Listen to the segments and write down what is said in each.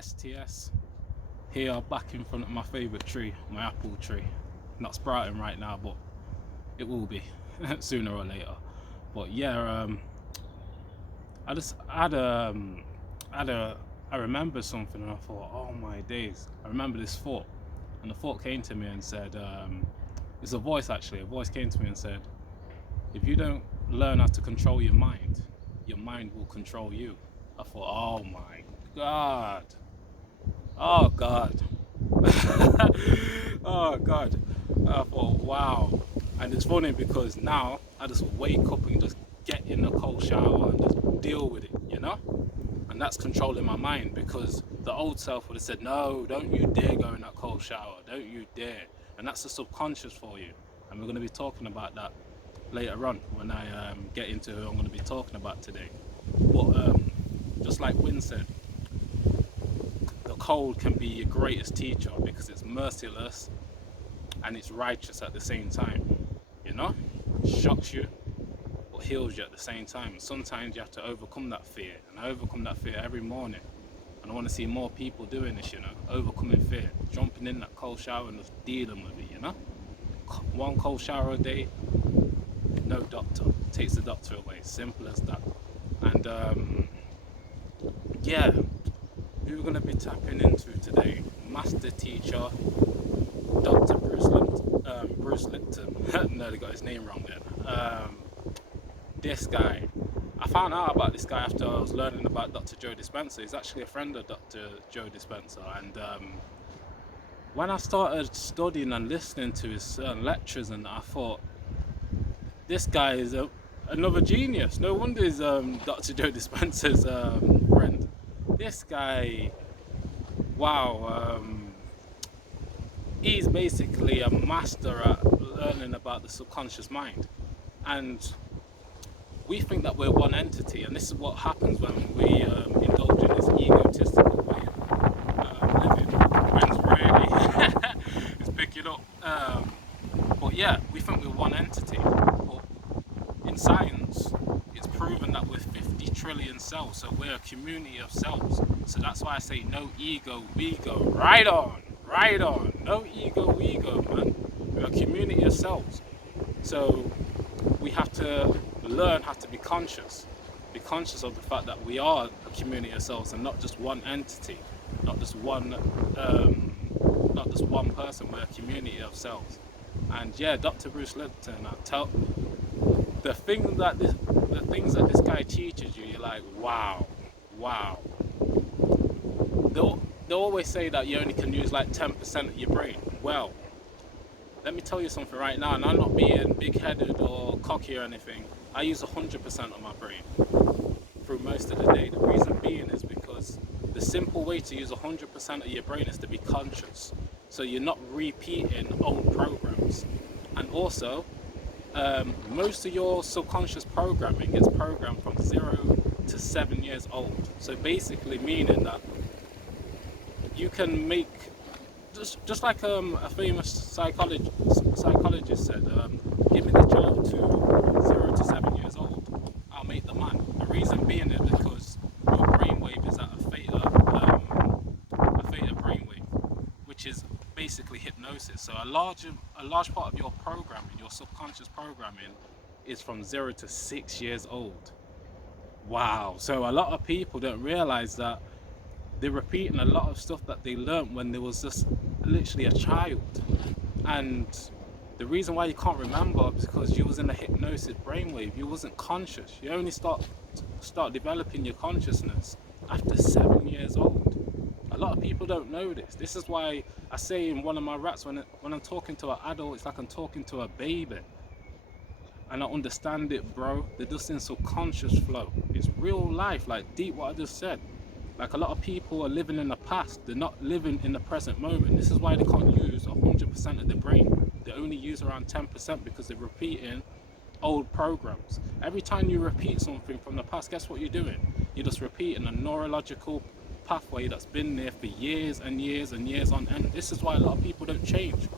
STS here back in front of my favourite tree, my apple tree. Not sprouting right now, but it will be sooner or later. But yeah, I just had I remembered something and I thought, oh my days, I remember this thought. And the thought came to me and said, it's a voice actually, a voice came to me and said, if you don't learn how to control your mind will control you. I thought, oh my God. Oh God. Oh God. I thought, wow. And it's funny because now I just wake up and just get in a cold shower and just deal with it, you know? And that's controlling my mind, because the old self would have said, no, don't you dare go in that cold shower. Don't you dare. And that's the subconscious for you. And we're going to be talking about that later on when I get into who I'm going to be talking about today. But just like Win said, the cold can be your greatest teacher because it's merciless and it's righteous at the same time. You know? Shocks you but heals you at the same time. And sometimes you have to overcome that fear, and I overcome that fear every morning. And I want to see more people doing this, you know, overcoming fear, jumping in that cold shower and just dealing with it, you know? One cold shower a day, no doctor, takes the doctor away, simple as that. And yeah, who we're going to be tapping into today, master teacher Dr. Bruce Lipton. No, they got his name wrong then. This guy, I found out about this guy after I was learning about Dr. Joe Dispenza. He's actually a friend of Dr. Joe Dispenza, and when I started studying and listening to his lectures, and I thought, this guy is another genius. No wonder he's Dr. Joe Dispenza's friend. This guy, wow, he's basically a master at learning about the subconscious mind. And we think that we're one entity, and this is what happens when we indulge in this egotistical way of living. When's really it's picking up. But yeah, we think we're one entity. But in science, it's proven that we're 50 trillion cells, so we're a community of cells. So that's why I say no ego, we go. Right on, right on. No ego, we go, man. We're a community of cells. So we have to learn how to be conscious of the fact that we are a community of cells and not just one entity, not just one person. We're a community of cells. And yeah, Dr. Bruce Lipton, I tell the things that this guy teaches you, you're like, wow. They'll always say that you only can use like 10% of your brain. Well, let me tell you something right now, and I'm not being big-headed or cocky or anything. I use 100% of my brain through most of the day. The reason being is because the simple way to use 100% of your brain is to be conscious. So you're not repeating old programs. And also, most of your subconscious programming gets programmed from 0 to 7 years old. So basically meaning that you can make, just like a famous psychologist said, give me the child to 0 to 7 years old, I'll make the man. The reason being is because your brainwave is at a theta brainwave, which is basically hypnosis. So a large part of your programming, your subconscious programming, is from 0 to 6 years old. Wow. So a lot of people don't realize that they're repeating a lot of stuff that they learned when they was just literally a child. And the reason why you can't remember is because you was in a hypnosis brainwave. You wasn't conscious. You only start developing your consciousness after 7 years old. A lot of people don't know this. This is why I say in one of my raps, when I'm talking to an adult, it's like I'm talking to a baby. And I understand it, bro. They're just in subconscious flow. It's real life, like deep what I just said. Like a lot of people are living in the past. They're not living in the present moment. This is why they can't use 100% of their brain. They only use around 10% because they're repeating old programs. Every time you repeat something from the past, guess what you're doing? You're just repeating a neurological pathway that's been there for years and years and years on end. This is why a lot of people don't change.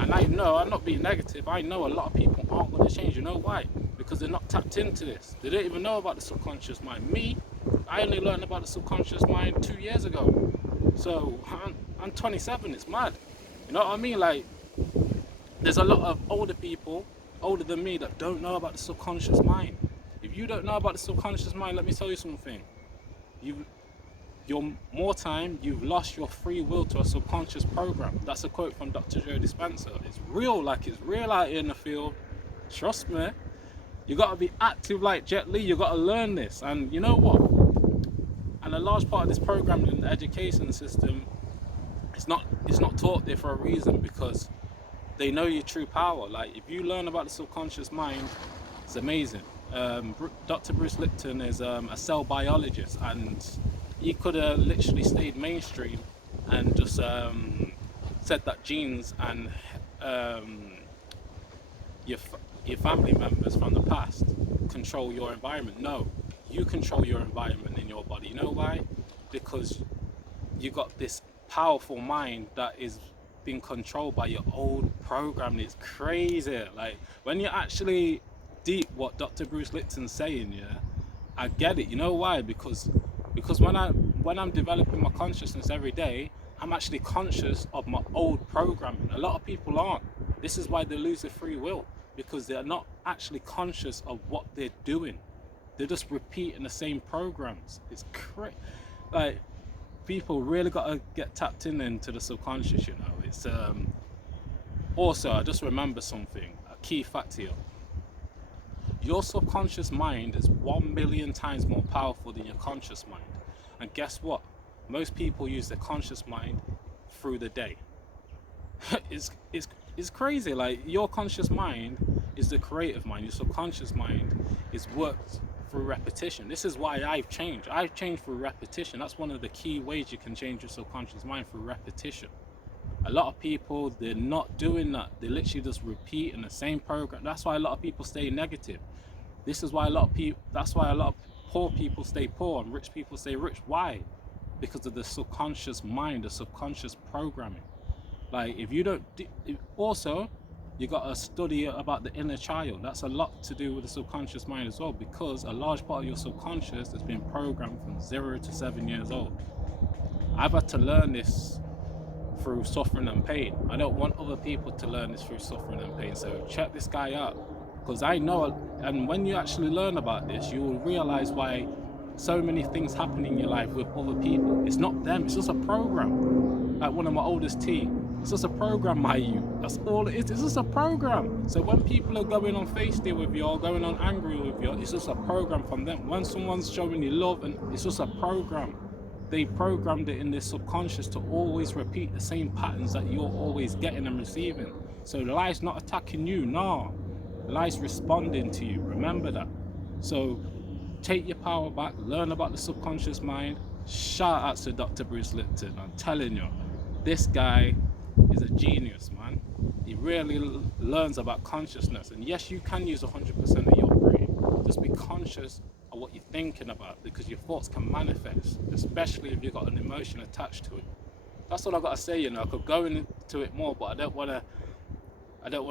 And I know, I'm not being negative, I know a lot of people aren't going to change. You know why? Because they're not tapped into this. They don't even know about the subconscious mind. Me, I only learned about the subconscious mind 2 years ago. So I'm 27. It's mad. You know what I mean? Like, there's a lot of older people, older than me, that don't know about the subconscious mind. If you don't know about the subconscious mind, let me tell you something. You're more time, you've lost your free will to a subconscious program. That's a quote from Dr. Joe Dispenza. It's real, like it's real out here in the field. Trust me. You gotta be active like Jet Li. You gotta learn this. And you know what? And a large part of this program in the education system, it's not taught there for a reason, because they know your true power. Like, if you learn about the subconscious mind, it's amazing. Dr. Bruce Lipton is a cell biologist, and he could have literally stayed mainstream and just said that genes and your family members from the past control your environment. No, you control your environment in your body. You know why? Because you got this powerful mind that is being controlled by your old programming. It's crazy. Like, when you actually deep what Dr. Bruce Lipton's saying, yeah, I get it. You know why? Because when I'm developing my consciousness every day, I'm actually conscious of my old programming. A lot of people aren't. This is why they lose their free will, because they're not actually conscious of what they're doing. They're just repeating the same programs. It's crazy. Like, people really got to get tapped into the subconscious, you know. It's also, I just remember something, a key fact here. Your subconscious mind is 1 million times more powerful than your conscious mind. And guess what? Most people use their conscious mind through the day. It's crazy. Like, your conscious mind is the creative mind. Your subconscious mind is worked through repetition. This is why I've changed. I've changed through repetition. That's one of the key ways you can change your subconscious mind, through repetition. A lot of people, they're not doing that. They're literally just repeating the same program. That's why a lot of people stay negative. This is why a lot of people, that's why a lot of poor people stay poor and rich people stay rich. Why? Because of the subconscious mind, the subconscious programming. Like, if you don't, also, you got to study about the inner child. That's a lot to do with the subconscious mind as well, because a large part of your subconscious has been programmed from 0 to 7 years old. I've had to learn this through suffering and pain. I don't want other people to learn this through suffering and pain. So check this guy out, because I know, and when you actually learn about this, you will realize why so many things happen in your life with other people. It's not them, it's just a program. Like one of my oldest T, it's just a program by you. That's all it is. It's just a program. So when people are going on feisty with you or going on angry with you, it's just a program from them. When someone's showing you love, and it's just a program. They programmed it in their subconscious to always repeat the same patterns that you're always getting and receiving. So the life's not attacking you, no. Life's responding to you. Remember that. So take your power back, learn about the subconscious mind. Shout out to Dr. Bruce Lipton. I'm telling you, this guy is a genius, man. He really learns about consciousness. And yes, you can use 100% of your brain. Just be conscious of what you're thinking about, because your thoughts can manifest, especially if you've got an emotion attached to it. That's all I got to say, you know. I could go into it more, but I don't want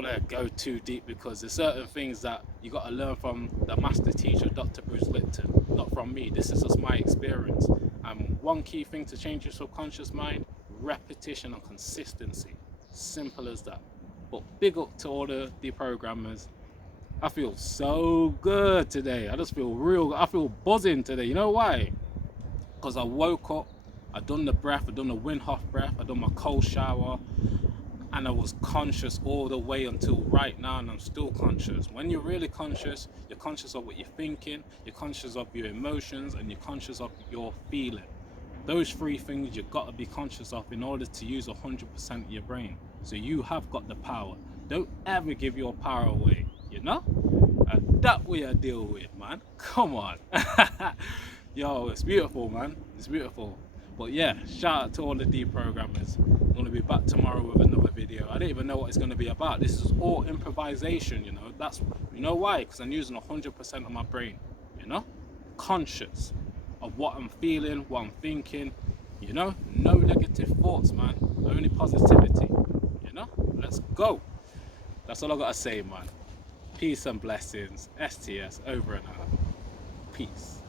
to go too deep, because there's certain things that you got to learn from the master teacher, Dr. Bruce Lipton, not from me. This is just my experience. And one key thing to change your subconscious mind: repetition and consistency. Simple as that. But big up to all the deprogrammers. I feel so good today. I just feel I feel buzzing today. You know why? Because I woke up, I done the breath, I done the Wim Hof breath, I done my cold shower, and I was conscious all the way until right now, and I'm still conscious. When you're really conscious, you're conscious of what you're thinking, you're conscious of your emotions, and you're conscious of your feeling. Those three things you've got to be conscious of in order to use 100% of your brain. So you have got the power. Don't ever give your power away, you know? And that way I deal with, man. Come on. Yo, it's beautiful, man. It's beautiful. But yeah, shout out to all the deprogrammers. I'm going to be back tomorrow with another video. I don't even know what it's going to be about. This is all improvisation, you know. You know why? Because I'm using 100% of my brain, you know? Conscious of what I'm feeling, what I'm thinking, you know? No negative thoughts, man. Only positivity, you know? Let's go. That's all I got to say, man. Peace and blessings. STS over and out. Peace.